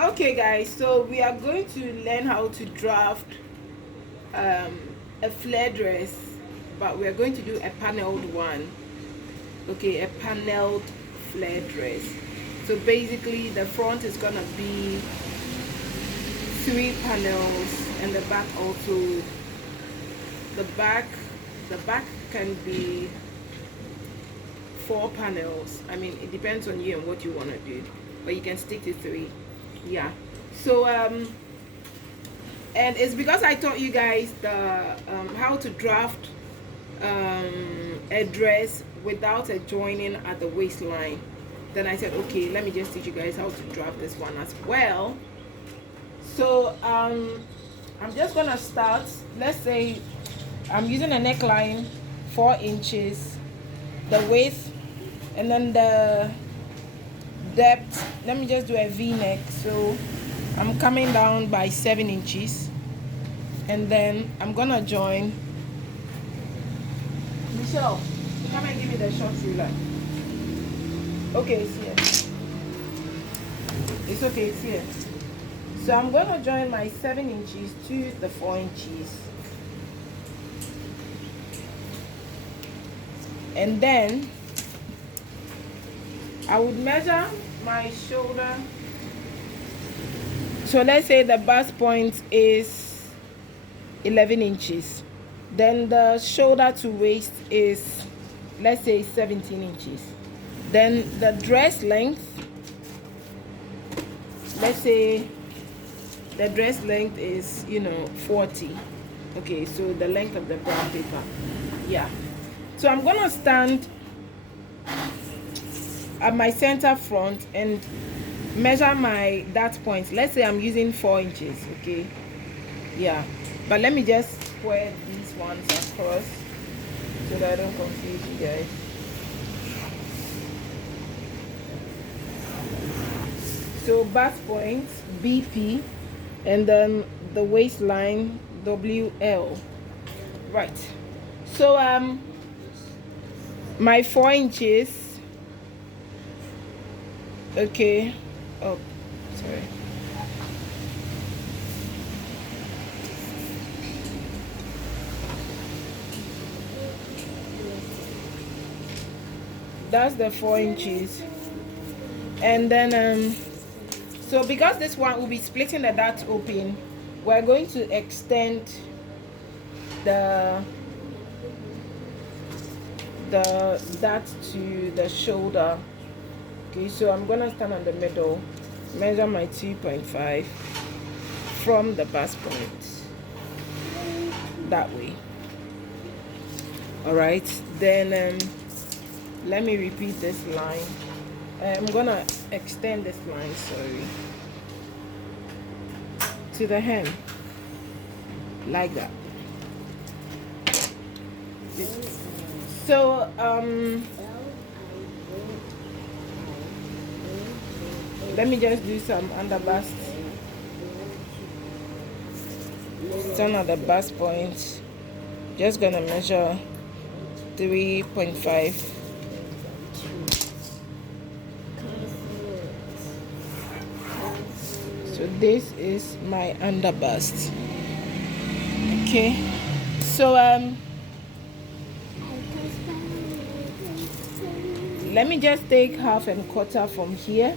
Okay guys, so we are going to learn how to draft a flare dress, but we are going to do a paneled one. Okay, a paneled flare dress. So basically the front is gonna be 3 panels, and the back also. The back the back can be 4 panels. I mean, it depends on you and what you want to do, but you can stick to 3. Yeah. So and it's because I taught you guys the how to draft a dress without a joining at the waistline. Then I said, okay, let me just teach you guys how to draft this one as well. So I'm just gonna start. Let's say I'm using a neckline 4 inches, the width, and then the depth. Let me just do a v-neck. So I'm coming down by 7 inches, and then I'm gonna join. Michelle, come and give me the short ruler. Okay, it's here. It's okay, it's here. So I'm gonna join my 7 inches to the 4 inches, and then I would measure my shoulder. So let's say the bust point is 11 inches. Then the shoulder to waist is, let's say, 17 inches. Then the dress length, let's say the dress length is 40. Okay, so the length of the brown paper. Yeah. So I'm gonna stand at my center front and measure my that point. Let's say I'm using 4 inches. Okay, yeah, but let me just square these ones across so that I don't confuse you guys. So bust point BP, and then the waistline WL. Right. So my 4 inches. Okay. Oh, sorry. That's the 4 inches. And then so because this one will be splitting the dart open, we're going to extend the dart to the shoulder. Okay, so I'm gonna stand on the middle, measure my 2.5 from the bust point that way. All right, then let me repeat this line. I'm gonna extend this line, sorry, to the hem like that. So let me just do some under bust. Stand at the bust point. Just gonna measure 3.5. So this is my under bust. Okay. So let me just take 1/4 from here,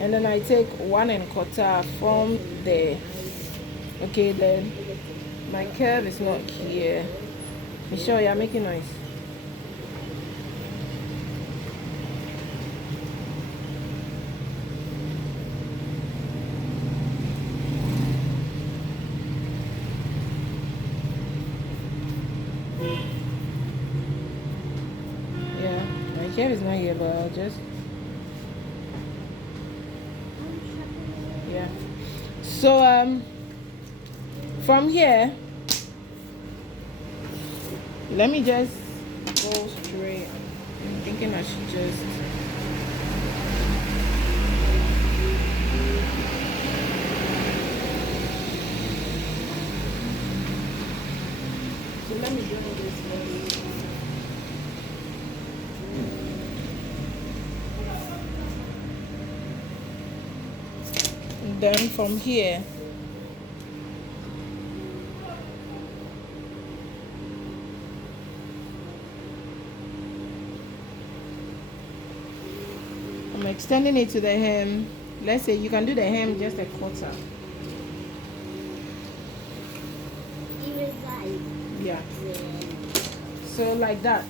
and then I take 1/4 from there. Okay, then my curve is not here. Michelle, you're making noise. Yeah, my curve is not here, but I'll just, yeah. So from here, let me just go straight. I'm thinking I should just, so let me do this first. Then from here, I'm extending it to the hem. Let's say you can do the hem just a quarter. Yeah. So like that.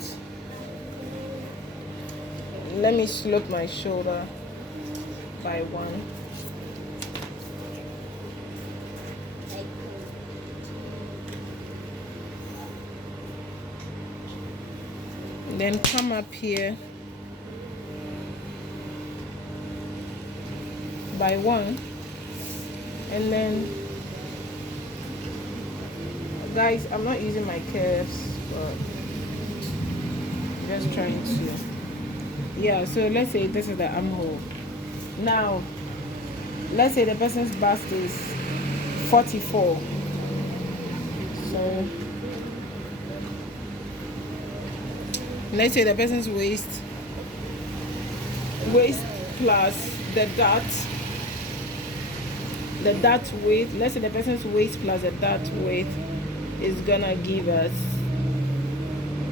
Let me slope my shoulder by 1. And then come up here by 1. And then, guys, I'm not using my curves, but just trying to. Yeah, so let's say this is the armhole. Now, let's say the person's bust is 44. So, let's say the person's waist plus the dart width. Let's say the person's waist plus the dart width is gonna give us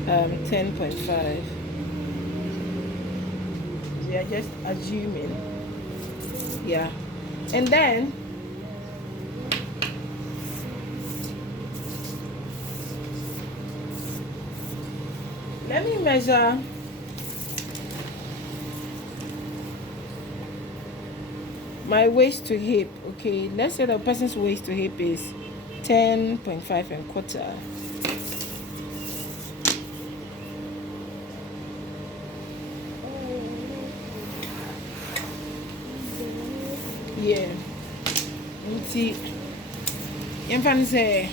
10.5. We are just assuming. Yeah. And then let me measure my waist to hip. Okay, let's say the person's waist to hip is 10.5 and quarter. Yeah. See, if I say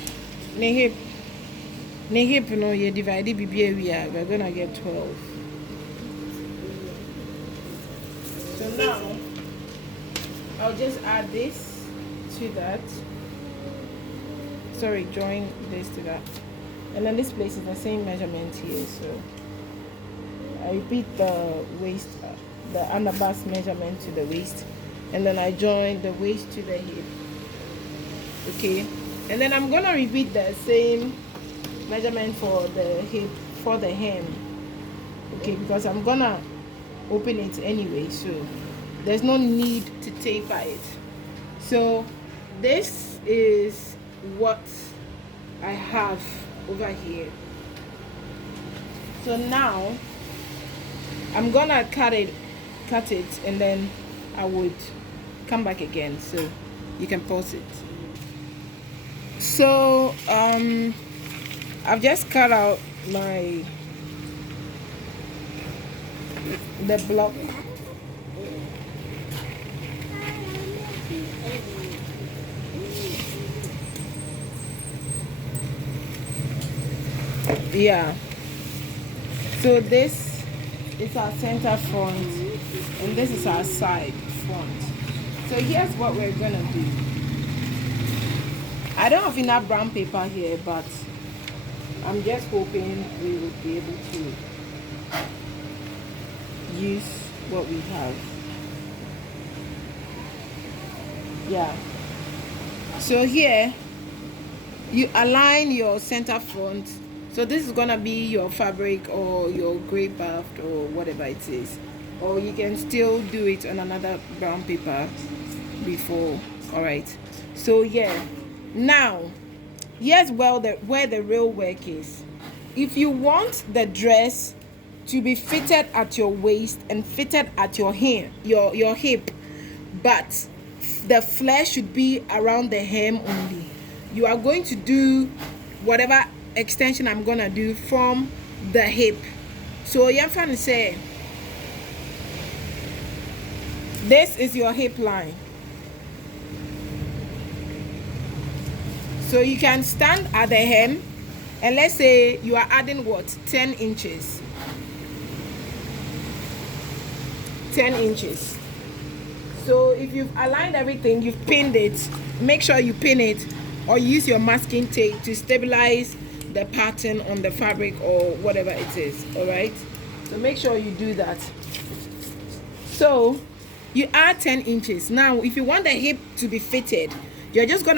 ne hip no, you divide it, we're gonna get 12. So now I'll just add this to that. Sorry, join this to that. And then this place is the same measurement here. So I repeat the waist, the underbust measurement to the waist. And then I join the waist to the hip. Okay. And then I'm going to repeat the same measurement for the hip, for the hem. Okay, because I'm going to open it anyway. So there's no need to taper it. So this is what I have over here. So now I'm gonna cut it and then I would come back again, so you can pause it. So I've just cut out the block. Yeah, so this is our center front and this is our side front. So here's what we're gonna do. I don't have enough brown paper here, but I'm just hoping we will be able to use what we have. Yeah, so here you align your center front. So this is gonna be your fabric or your gray baft or whatever it is, or you can still do it on another brown paper before. All right, so yeah, now here's where the real work is. If you want the dress to be fitted at your waist and fitted at your hip, but the flare should be around the hem only, you are going to do whatever extension I'm gonna do from the hip. So you're trying to say this is your hip line. So you can stand at the hem and let's say you are adding what, 10 inches. 10 inches. So if you've aligned everything, you've pinned it, make sure you pin it or use your masking tape to stabilize the pattern on the fabric or whatever it is. All right, so make sure you do that. So you add 10 inches. Now if you want the hip to be fitted, you're just gonna